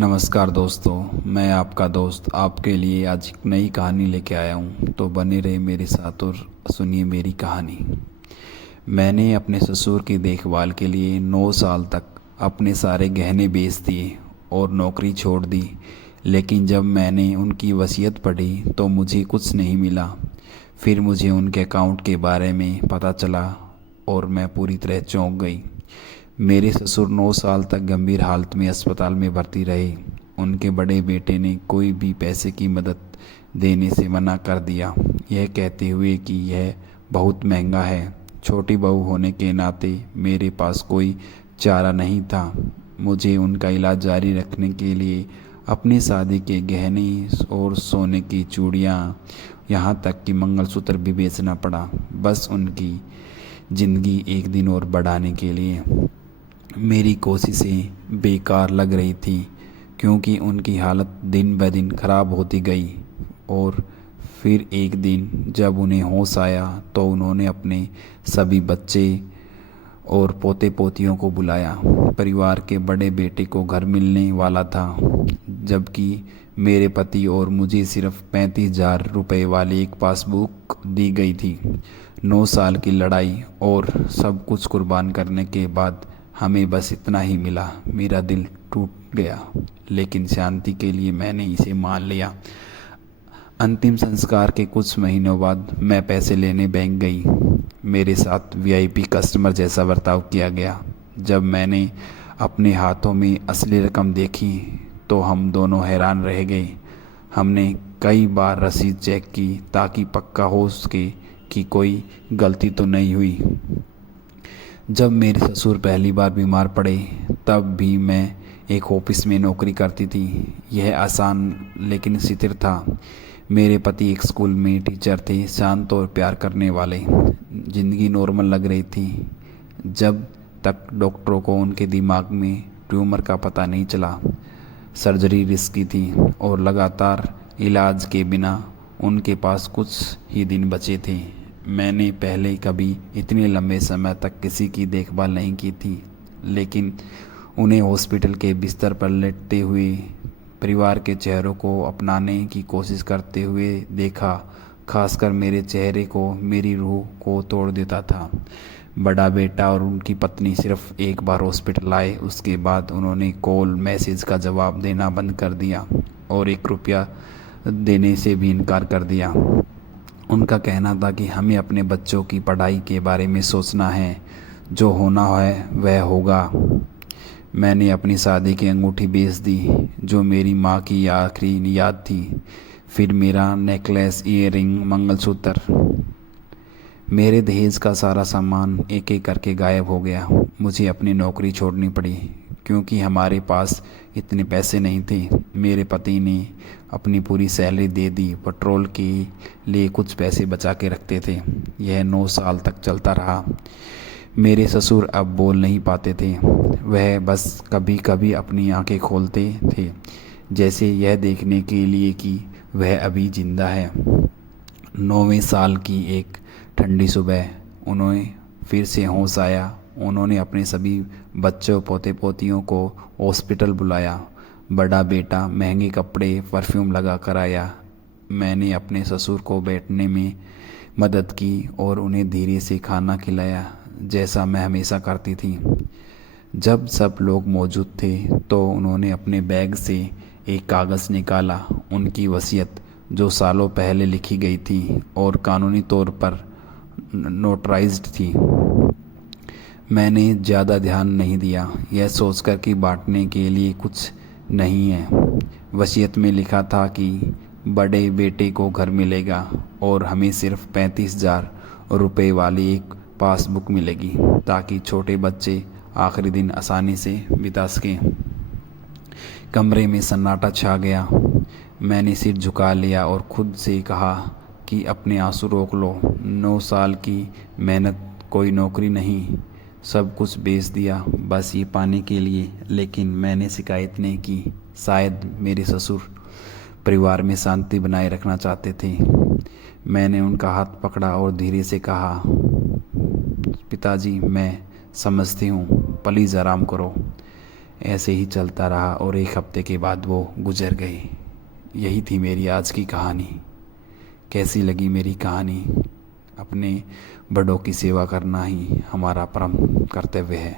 नमस्कार दोस्तों, मैं आपका दोस्त आपके लिए आज एक नई कहानी लेके आया हूँ। तो बने रहे मेरे साथ और सुनिए मेरी कहानी। मैंने अपने ससुर की देखभाल के लिए 9 साल तक अपने सारे गहने बेच दिए और नौकरी छोड़ दी। लेकिन जब मैंने उनकी वसीयत पढ़ी तो मुझे कुछ नहीं मिला। फिर मुझे उनके अकाउंट के बारे में पता चला और मैं पूरी तरह चौंक गई। मेरे ससुर 9 साल तक गंभीर हालत में अस्पताल में भर्ती रहे। उनके बड़े बेटे ने कोई भी पैसे की मदद देने से मना कर दिया, यह कहते हुए कि यह बहुत महंगा है। छोटी बहू होने के नाते मेरे पास कोई चारा नहीं था। मुझे उनका इलाज जारी रखने के लिए अपनी शादी के गहने और सोने की चूड़ियाँ, यहाँ तक कि मंगलसूत्र भी बेचना पड़ा, बस उनकी ज़िंदगी एक दिन और बढ़ाने के लिए। मेरी कोशिशें बेकार लग रही थी क्योंकि उनकी हालत दिन ब दिन ख़राब होती गई। और फिर एक दिन जब उन्हें होश आया तो उन्होंने अपने सभी बच्चे और पोते पोतियों को बुलाया। परिवार के बड़े बेटे को घर मिलने वाला था, जबकि मेरे पति और मुझे सिर्फ 35,000 रुपये वाली एक पासबुक दी गई थी। 9 साल की लड़ाई और सब कुछ कुर्बान करने के बाद हमें बस इतना ही मिला। मेरा दिल टूट गया, लेकिन शांति के लिए मैंने इसे मान लिया। अंतिम संस्कार के कुछ महीनों बाद मैं पैसे लेने बैंक गई। मेरे साथ वीआईपी कस्टमर जैसा बर्ताव किया गया। जब मैंने अपने हाथों में असली रकम देखी तो हम दोनों हैरान रह गए। हमने कई बार रसीद चेक की ताकि पक्का हो सके कि कोई गलती तो नहीं हुई। जब मेरे ससुर पहली बार बीमार पड़े तब भी मैं एक ऑफिस में नौकरी करती थी। यह आसान लेकिन स्थिर था। मेरे पति एक स्कूल में टीचर थे, शांत और प्यार करने वाले। ज़िंदगी नॉर्मल लग रही थी जब तक डॉक्टरों को उनके दिमाग में ट्यूमर का पता नहीं चला। सर्जरी रिस्की थी और लगातार इलाज के बिना उनके पास कुछ ही दिन बचे थे। मैंने पहले कभी इतने लंबे समय तक किसी की देखभाल नहीं की थी, लेकिन उन्हें हॉस्पिटल के बिस्तर पर लेटते हुए परिवार के चेहरों को अपनाने की कोशिश करते हुए देखा। खासकर मेरे चेहरे को मेरी रूह को तोड़ देता था। बड़ा बेटा और उनकी पत्नी सिर्फ एक बार हॉस्पिटल आए, उसके बाद उन्होंने कॉल मैसेज का जवाब देना बंद कर दिया और 1 रुपया देने से भी इनकार कर दिया। उनका कहना था कि हमें अपने बच्चों की पढ़ाई के बारे में सोचना है, जो होना है वह होगा। मैंने अपनी शादी की अंगूठी बेच दी, जो मेरी माँ की आखिरी याद थी। फिर मेरा नेकलेस, ईयररिंग, मंगलसूत्र, मेरे दहेज का सारा सामान एक एक करके गायब हो गया। मुझे अपनी नौकरी छोड़नी पड़ी क्योंकि हमारे पास इतने पैसे नहीं थे। मेरे पति ने अपनी पूरी सैलरी दे दी, पेट्रोल के लिए कुछ पैसे बचा के रखते थे। यह 9 साल तक चलता रहा। मेरे ससुर अब बोल नहीं पाते थे। वह बस कभी कभी अपनी आंखें खोलते थे, जैसे यह देखने के लिए कि वह अभी जिंदा है। 9वें साल की एक ठंडी सुबह उन्हें फिर से होश आया। उन्होंने अपने सभी बच्चों पोते पोतियों को हॉस्पिटल बुलाया। बड़ा बेटा महंगे कपड़े परफ्यूम लगा कर आया। मैंने अपने ससुर को बैठने में मदद की और उन्हें धीरे से खाना खिलाया, जैसा मैं हमेशा करती थी। जब सब लोग मौजूद थे तो उन्होंने अपने बैग से एक कागज़ निकाला, उनकी वसीयत जो सालों पहले लिखी गई थी और कानूनी तौर पर नोटराइज्ड थी। मैंने ज़्यादा ध्यान नहीं दिया, यह सोचकर कि बांटने के लिए कुछ नहीं है। वसीयत में लिखा था कि बड़े बेटे को घर मिलेगा और हमें सिर्फ 35,000 रुपये वाली एक पासबुक मिलेगी, ताकि छोटे बच्चे आखिरी दिन आसानी से बिता सकें। कमरे में सन्नाटा छा गया। मैंने सिर झुका लिया और खुद से कहा कि अपने आंसू रोक लो। 9 साल की मेहनत, कोई नौकरी नहीं, सब कुछ बेच दिया बस ये पाने के लिए। लेकिन मैंने शिकायत नहीं की। शायद मेरे ससुर परिवार में शांति बनाए रखना चाहते थे। मैंने उनका हाथ पकड़ा और धीरे से कहा, पिताजी मैं समझती हूँ, प्लीज़ आराम करो। ऐसे ही चलता रहा और एक हफ्ते के बाद वो गुजर गई। यही थी मेरी आज की कहानी। कैसी लगी मेरी कहानी? अपने बड़ों की सेवा करना ही हमारा परम कर्तव्य है।